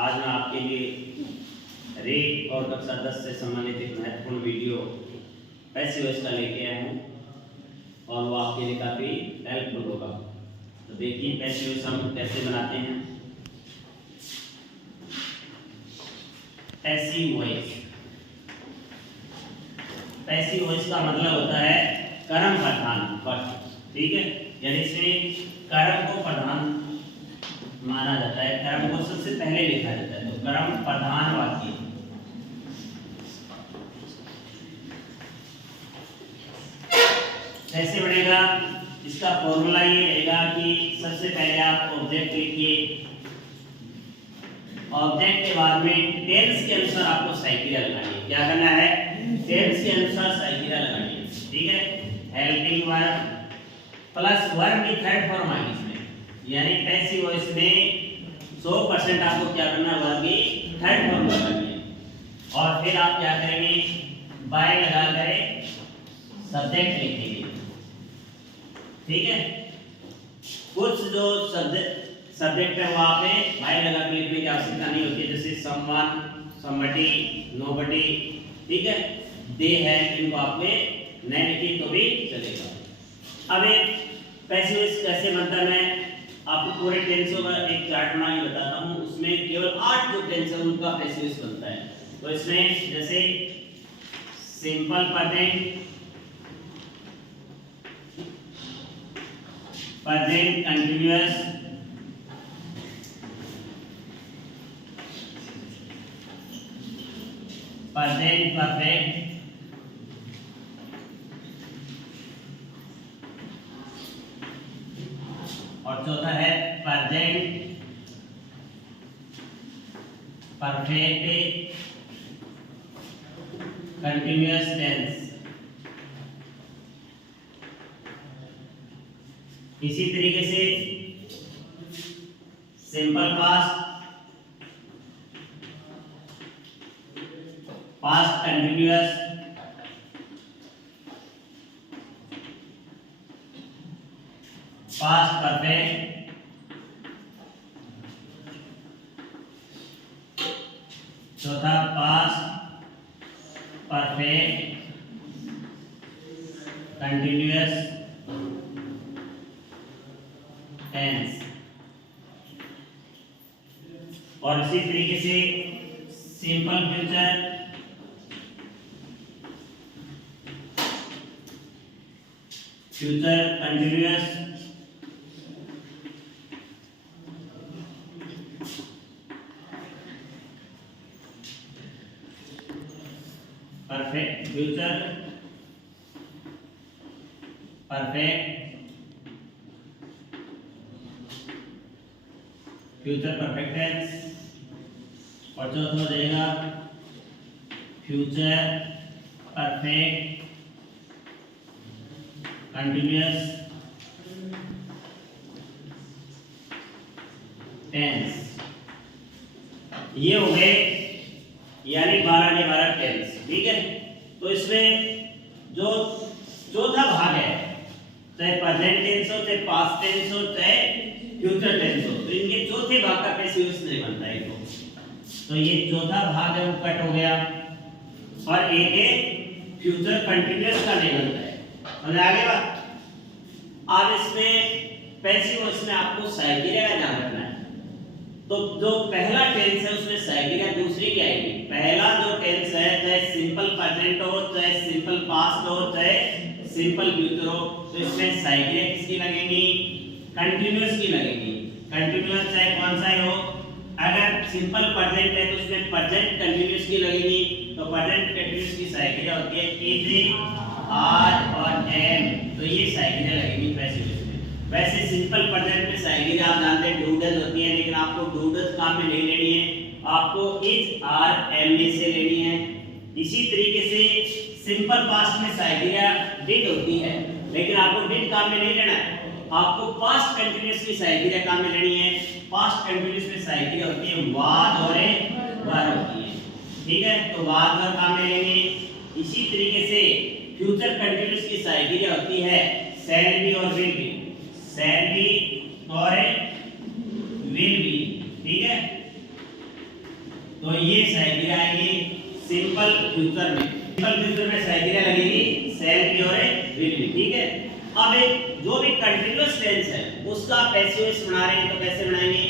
आज मैं आपके लिए रेट और कक्षा 10 से संबंधित एक महत्वपूर्ण वीडियो पैसिव वॉइस का लेके आया हूँ और वो आपके लिए काफ़ी हेल्पफुल होगा। तो देखिए पैसिव वॉइस हम कैसे बनाते हैं। पैसिव वॉइस, पैसिव वॉइस का मतलब होता है कर्म प्रधान पद, ठीक है। यानी इसमें कर्म को प्रधान माना जाता है, कर्म को सबसे पहले लिखा जाता है, तो कर्म प्रधान वाक्य। कैसे बनेगा, इसका फॉर्मूला ये रहेगा कि सबसे पहले आप ऑब्जेक्ट लिखिए, ऑब्जेक्ट के बाद में टेंस के अनुसार आपको साइकिल लगानी है। क्या करना है, टेंस के अनुसार साइकिल लगानी है, ठीक है। हेल्पिंग वर्ब प्लस वर्ब की थर्ड फॉर्म आएगी इसमें, यानी पैसिव वॉइस में 100% आपको क्या करना है, वर्ब की थर्ड फॉर्म लगानी है। और फिर आप क्या करेंगे, बाय लगा कर सब्जेक्ट लिखेंगे, ठीक है। कुछ जो सब्जेक्ट है वहां पे बाय लगा कर लिखने की आवश्यकता नहीं होती है, जैसे समवन, समबडी, नोबडी, ठीक है। दे है, इनको आपने नहीं लिखी तो भी चलेगा। अब एक पैसिव वॉइस कैसे बनता है, मैं आपको पूरे टेंसों का एक चार्ट बना के बताता हूँ। उसमें केवल 8 जो टेंस है उनका पैसिव वॉइस बनता है। तो इसमें जैसे simple present, present continuous, present perfect, और चौथा है प्रेजेंट परफेक्ट कंटीन्यूअस टेंस। इसी तरीके से simple past, past continuous, past perfect, चौथा पास्ट परफेक्ट कंटीन्यूअस टेंस। और इसी तरीके से simple future, future continuous, perfect future, perfect future perfect tense, और चौथा हो जाएगा फ्यूचर परफेक्ट कंटीन्यूअस टेंस। ये हो गए यानी 12 के 12 टेंस, ठीक है। तो इसमें जो चौथा भाग है, चाहे प्रेजेंट टेंस हो, चाहे पास्ट टेंस हो, चाहे फ्यूचर टेंस हो, तो इनके चौथे भाग का पैसिव वॉइस नहीं बनता है। तो ये चौथा भाग है वो कट हो गया, और एक फ्यूचर कंटीन्यूअस का नहीं बनता है। समझ आ गया बात। अब इसमें पैसिव वॉइस में आपको साइकिल का ध्यान रखना है। तो जो पहला टेंस है उसमें साइकिल दूसरी क्या आएगी। पहला जो टेंस है, चाहे सिंपल प्रेजेंट हो, चाहे सिंपल पास्ट हो, चाहे सिंपल फ्यूचर हो, तो इसमें साइकिल किसकी लगेंगी, कंटीन्यूअस की लगेंगी। कंटीन्यूअस चाहे कौन सा ही हो, अगर सिंपल प्रेजेंट है तो उसमें प्रेजेंट कंटीन्यूअस की लगेगी। तो प्रेजेंट कंटीन्यूअस की साइकिल होती है इज, आर और एम, तो ये साइकिल लगेगी पैसिव वॉइस में। वैसे सिंपल प्रेजेंट में साइकिल आप जानते हैं डूडल्स होती है, लेकिन आपको डूडल्स काम में नहीं लेनी है, आपको इज, आर, एम में से लेनी है। इसी तरीके से सिंपल पास्ट में साइकिल डिड होती है, लेकिन आपको डिड काम में नहीं लेना है, आपको पास्ट कंटीन्यूअस की साइकिल काम में लेनी है। पास्ट कंटीन्यूअस में साइकिल होती है वाज और वर होती है, ठीक है। तो वाज वर काम में लेंगे। इसी तरीके से फ्यूचर कंटीन्यूअस की साइकिल होती है शैल बी और विल बी, शैल बी और विल बी, ठीक है। तो ये साइकिल आएगी सिंपल फ्यूचर में। सिंपल फ्यूचर में साइकिल लगेगी सेल की और विल की, ठीक है। अब एक जो भी कंटीन्यूअस टेंस है उसका पैसिव वॉइस बना रहे हैं तो कैसे बनाएंगे,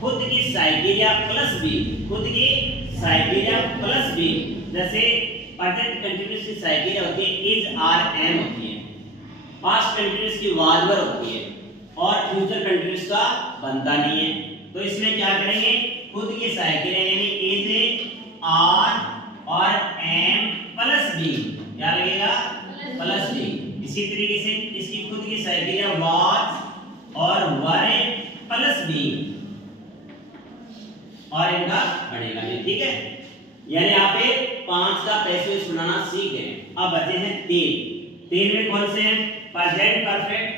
खुद की साइकिल प्लस बी, खुद की साइकिल प्लस बी। जैसे प्रेजेंट कंटीन्यूअस की साइकिल होती है इज आर एम होती है, पास्ट कंटीन्यूअस की वाज वर होती है और फ्यूचर कंटीन्यूअस का बनता नहीं है। तो इसमें क्या करेंगे, खुद की साइकिल यानी इज आर और एम प्लस बी, क्या लगेगा प्लस बी। इसी तरीके से इसकी खुद की साइकिल है वाज और वर प्लस बी और इनका बनेगा नहीं, ठीक है। यानी यहाँ पे 5 का पैसिव वॉइस बनाना सीख गए। अब बचे हैं 3 में कौन से हैं, प्रेजेंट परफेक्ट,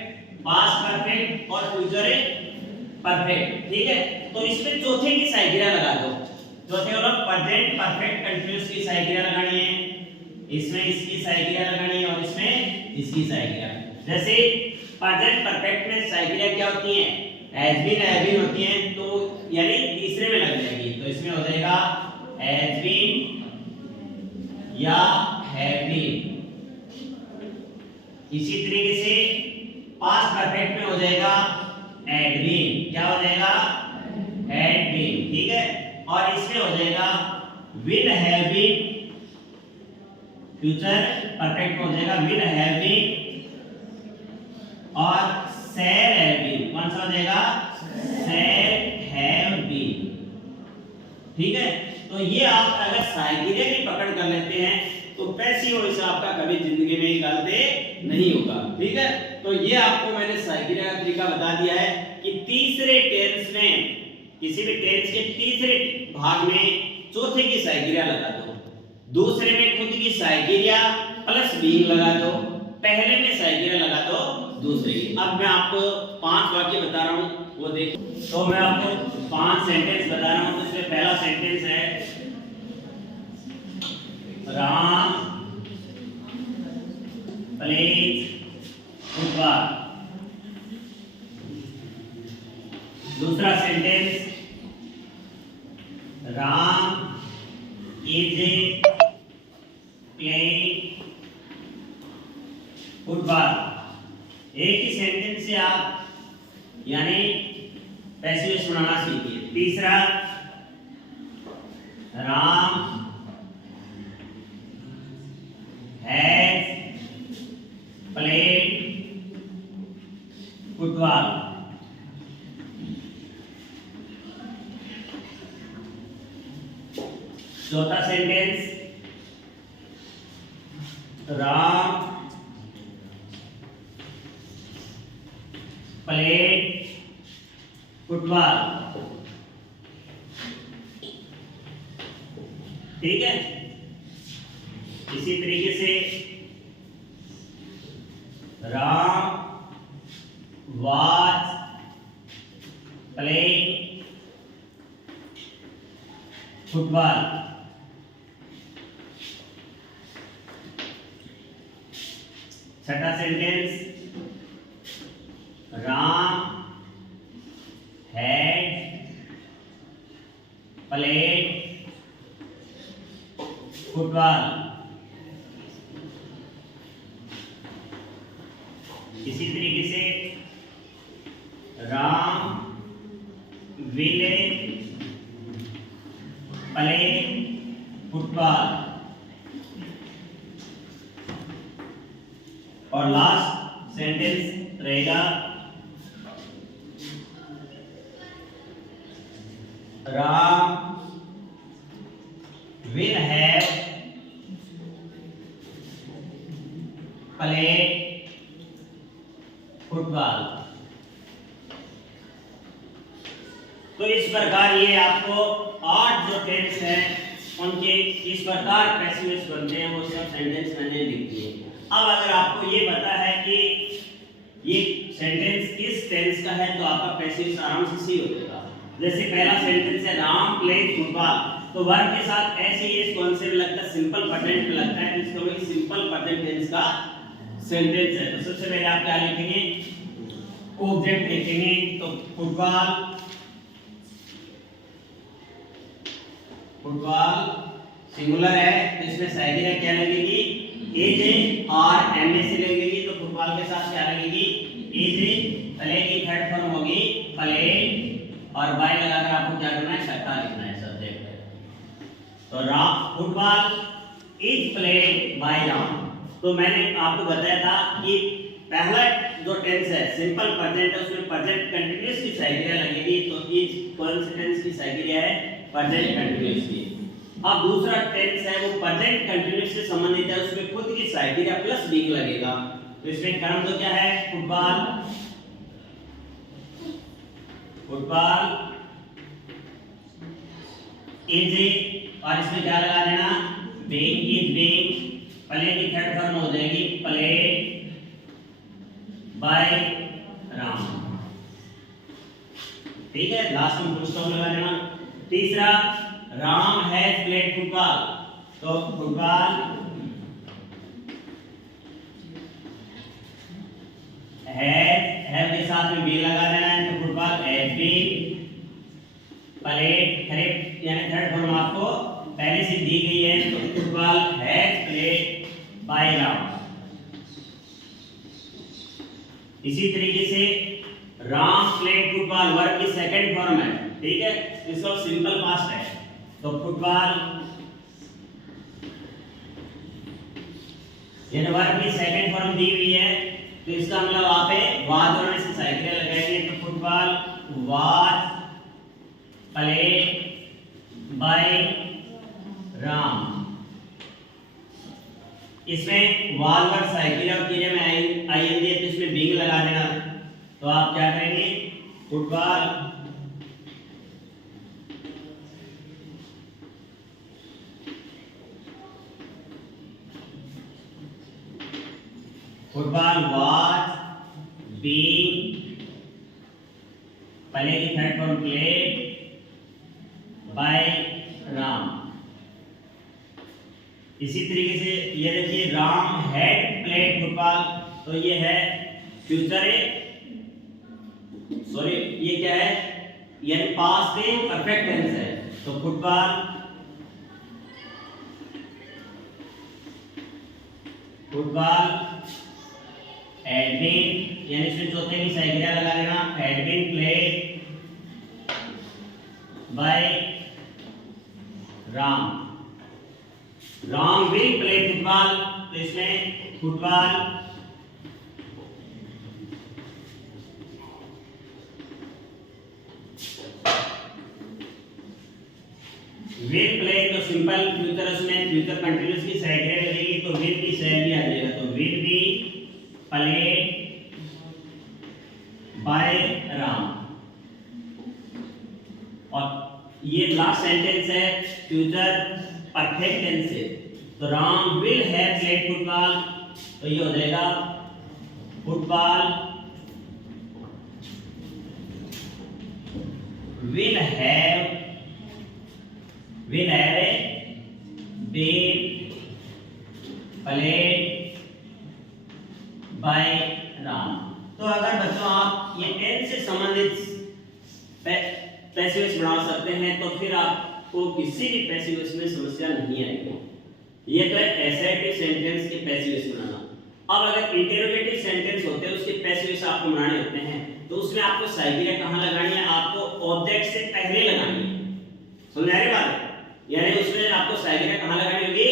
पास्ट परफेक्ट और फ्यूचर परफेक्ट, ठीक है। तो इसमें चौथे की साइकिल लगा दो, चौथे वाला प्रेजेंट परफेक्ट कंटीन्यूअस की साइकिल लगानी है, इसमें इसकी साइकिल लगानी है और इसमें इसकी साइकिल। जैसे प्रेजेंट परफेक्ट में साइकिल क्या होती हैं, हैज बीन हैव बीन होती हैं, तो यानी तीसरे में लग जाएगी, तो इसमें हो जाएगा हैज बीन या हैव बीन। इसी तरीके से पास्ट परफेक्ट में हो जाएगा हैड बीन, क्या हो जाएगा हैड बीन, ठीक है। और इसमें हो जाएगा will have been, future perfect में हो जाएगा विल हैव बीन और शैल हैव बीन, कौन सा हो जाएगा शैल हैव बीन, ठीक है। तो ये आप अगर साइकिलें भी पकड़ कर लेते हैं तो पैसिव वॉइस आपका कभी जिंदगी में गलती नहीं होगा, ठीक है। तो ये आपको मैंने साइकिल का तरीका बता दिया है कि तीसरे टेंस में, किसी भी टेंस के तीसरे भाग में चौथे की साइकिल लगा दो, दूसरे में खुद की साइकिल प्लस बीइंग लगा दो, पहले में साइकिल लगा दो दूसरे की। अब मैं आपको 5 वाक्य बता रहा हूँ, वो देखो। तो मैं आपको 5 सेंटेंस बता रहा हूँ। तो इसमें पहला सेंटेंस है राम प्लेज फुटबॉल। दूसरा sentence Ram is playing football. एक ही सेंटेंस से आप यानी पैसिव वॉइस बनाना सीखिए। तीसरा राम हैज प्लेड फुटबॉल। चौथा सेंटेंस राम प्लेड फुटबॉल, ठीक है। इसी तरीके से राम वाज प्लेइंग फुटबॉल। छठा sentence Ram had played football. इसी तरीके से राम विल प्ले फुटबॉल। और लास्ट सेंटेंस रहेगा Ram will have played football. तो इस प्रकार ये आपको 8 जो टेंस हैं उनके इस प्रकार पैसिव वॉइस बनते हैं, वो सब सेंटेंस मैंने लिख दिए। अब अगर आपको ये पता है कि ये सेंटेंस किस टेंस का है तो आपका पैसिव वॉइस आराम से सी हो जाएगा। जैसे पहला सेंटेंस है राम प्लेड फुटबॉल, तो वर्ब के साथ ऐसे ही कौन से में लगता है, सिंपल प्रेजेंट में लगता है, इसको हम सिंपल प्रेजेंट टेंस का सेंटेंस है। तो सबसे पहले आप क्या लिखेंगे, ऑब्जेक्ट लिखेंगे। तो फुटबॉल फुटबॉल सिंगुलर है तो इसमें साइकिल क्या लगेगी, एजे और एम ए से लगेगी, तो फुटबॉल के साथ क्या लगेगी, एजे। प्ले की थर्ड फॉर्म होगी प्ले, और बाय लगाकर आपको क्या करना है, छक्का लिखना है सब्जेक्ट। तो Ram football is played by Ram. तो मैंने आपको बताया था कि पहला जो टेंस है सिंपल प्रेजेंट है, उसमें प्रेजेंट कंटीन्यूअस की साइकिल लगेगी, तो इज कौन सी टेंस की साइकिल है, प्रेजेंट कंटीन्यूअस की। अब दूसरा टेंस है वो प्रेजेंट कंटीन्यूअस से संबंधित है, उसमें खुद की साइकिल प्लस बीइंग लगेगा। तो इसमें क्रम तो क्या है, फुटबॉल इज ए, और इसमें क्या लगा देना, बीइंग इज बीइंग। प्ले की थर्ड फॉर्म हो जाएगी प्ले बाय राम, ठीक है, लास्ट में फुल स्टॉप लगा देना। तीसरा राम हैज प्लेड फुटबॉल, तो फुटबॉल हैव के साथ में बी लगा देना है, तो football has been played, correct, यानी थर्ड फॉर्म आपको पहले से दी गई है, तो football has played by Ram. इसी तरीके से राम प्लेड फुटबॉल वर्ब की सेकंड फॉर्म है, ठीक है, इसका सिंपल पास्ट है, तो फुटबॉल ये वर्ब की सेकंड फॉर्म दी हुई है, तो इसका मतलब आप वाज होने से साइकिल लगाएंगे, तो football was played by Ram. इसमें वाज वर्ब साइकिल और क्रिया में आईएनजी है, तो इसमें बीइंग लगा देना। तो आप क्या करेंगे, फुटबॉल वाज बीइंग, प्ले की third form played by Ram. इसी तरीके से ये देखिए राम हैड प्लेड फुटबॉल, तो ये है फ्यूचर है, सॉरी ये क्या है, ये पास्ट है, परफेक्ट टेंस है, तो फुटबॉल हैड बीन, यानी इसमें चौथे की साइकिल लगा देना, had been played by Ram. Ram will play football, तो इसमें फुटबॉल विल प्ले, तो सिंपल फ्यूचर, उसमें फ्यूचर कंटीन्यूअस की साइकिल लगेगी, तो विल की सेल भी आ जाएगा, तो will be played by Ram. और ये लास्ट सेंटेंस है फ्यूचर परफेक्ट टेंस है, तो Ram will have played football, तो ये हो जाएगा football will have been played by Ram. तो अगर बच्चों आप ये टेंस से संबंधित पैसिव वॉइस बना सकते हैं, तो फिर आपको किसी भी पैसिव वॉइस में समस्या नहीं आएगी। ये तो है एसर्टिव सेंटेंस के पैसिव वॉइस बनाना। अब अगर इंटरोगेटिव सेंटेंस होते हैं, उसके पैसिव वॉइस आपको बनाने होते हैं, तो उसमें आपको साइकिल कहाँ लगानी है, आपको ऑब्जेक्ट से पहले लगानी है। समझ आ रही बात है, यानी उसमें आपको साइकिल कहाँ लगानी होगी,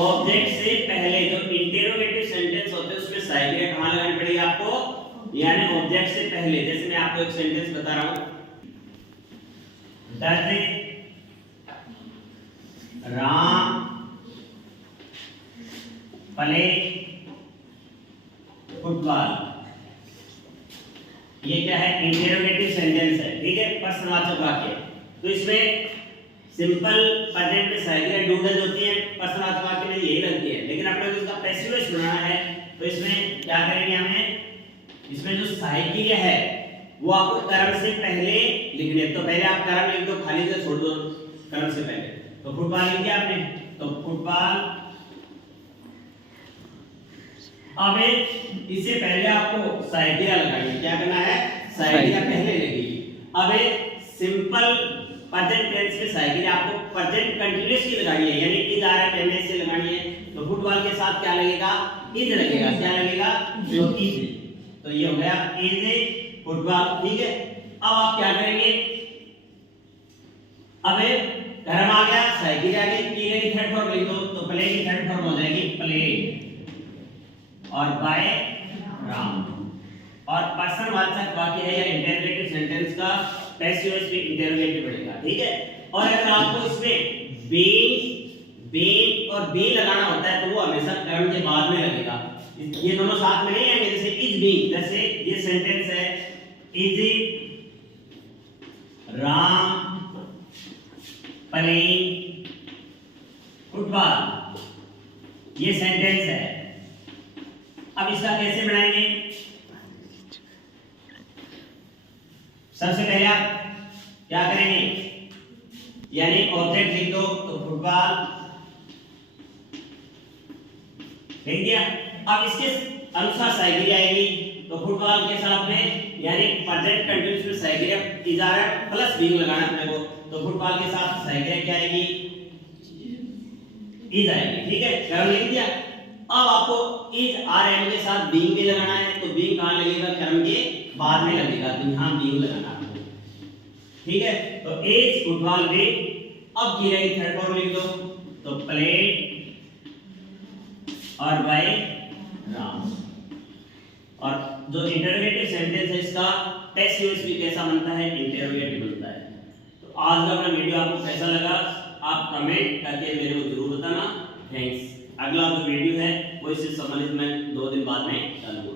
ऑब्जेक्ट से पहले। जो इंटरोगेटिव सेंटेंस होते हैं उसमें साइकिल कहाँ लगानी पड़ेगी आपको, यानी ऑब्जेक्ट से पहले। जैसे मैं आपको एक सेंटेंस बता रहा हूं, डज राम प्ले फुटबॉल, ये क्या है, इंटरोगेटिव सेंटेंस है, ठीक है, प्रश्नवाचक वाक्य। तो इसमें सिंपल प्रेजेंट में साइकिल डूडज होती है, प्रश्नवाचक वाक्य में यही लगती है, लेकिन अपने को इसका पैसिव वॉइस बनाना है, तो इसमें क्या करेंगे, हमें इसमें जो साइकिल है वो आपको कर्म से पहले लिखने। तो पहले आप कर्म लिख दो, खाली से छोड़ दो कर्म से पहले। तो फुटबॉल लिख दिया आपने, तो फुटबॉल। अब इससे पहले आपको साइकिल लगानी है, क्या करना है, साइकिल पहले लगेगी। अब सिंपल प्रेजेंट टेंस में साइकिल आपको प्रेजेंट कंटीन्यूअस की लगानी है, यानी इज आ रहा है पहले से लगानी है, तो फुटबॉल के साथ क्या लगेगा, इज लगेगा, क्या लगेगा, जो इज। तो ये हो गया इज ए फुटबॉल, ठीक है। अब आप क्या करेंगे, अब घर में आ गया, साइकिल आ गई, की गई थर्ड फॉर्म लिख दो, तो प्ले की थर्ड फॉर्म हो जाएगी प्ले, और बाय राम। और पर्सन वाचक वाक्य है या इंटरोगेटिव सेंटेंस का पैसिव वॉइस पे इंटरोगेटिव पड़ेगा, ठीक है। और अगर आपको इसमें बीइंग और बी लगाना होता है तो वो हमेशा कर्म के बाद में लगेगा, ये दोनों साथ में नहीं आएंगे। जैसे इज बीइंग, जैसे ये सेंटेंस है इज राम प्लेइंग फुटबॉल, ये सेंटेंस है। अब इसका कैसे बनाएंगे, सबसे पहले आप क्या करेंगे, यानी ऑब्जेक्ट लिख दो, तो फुटबॉल लिख दिया। अब इसके अनुसार साइकिल आएगी, तो फुटबॉल के साथ में यानी प्रेजेंट कंटीन्यूअस में साइकिल इज आ रहा है प्लस बीइंग लगाना अपने को, तो फुटबॉल के साथ साइकिल क्या आएगी, इज आएगी, ठीक है, कर्म लिख दिया। अब आपको इज आर एम के साथ बीइंग भी लगाना है, तो बीइंग कहां लगेगा, कर्म के बाद में लगेगा, तो यहां बीइंग लगाना है, ठीक है। तो इज फुटबॉल भी। अब की रही थर्ड फॉर्म लिख दो, तो प्लेड और बाय राम। और जो इंटरोगेटिव सेंटेंस है इसका पैसिव वॉइस भी कैसा बनता है, इंटरोगेटिव बनता है। तो आज का अपना वीडियो आपको कैसा लगा, आप कमेंट करके मेरे को जरूर बताना। थैंक्स। अगला जो वीडियो है वो इससे संबंधित मैं 2 दिन बाद में डालूंगा।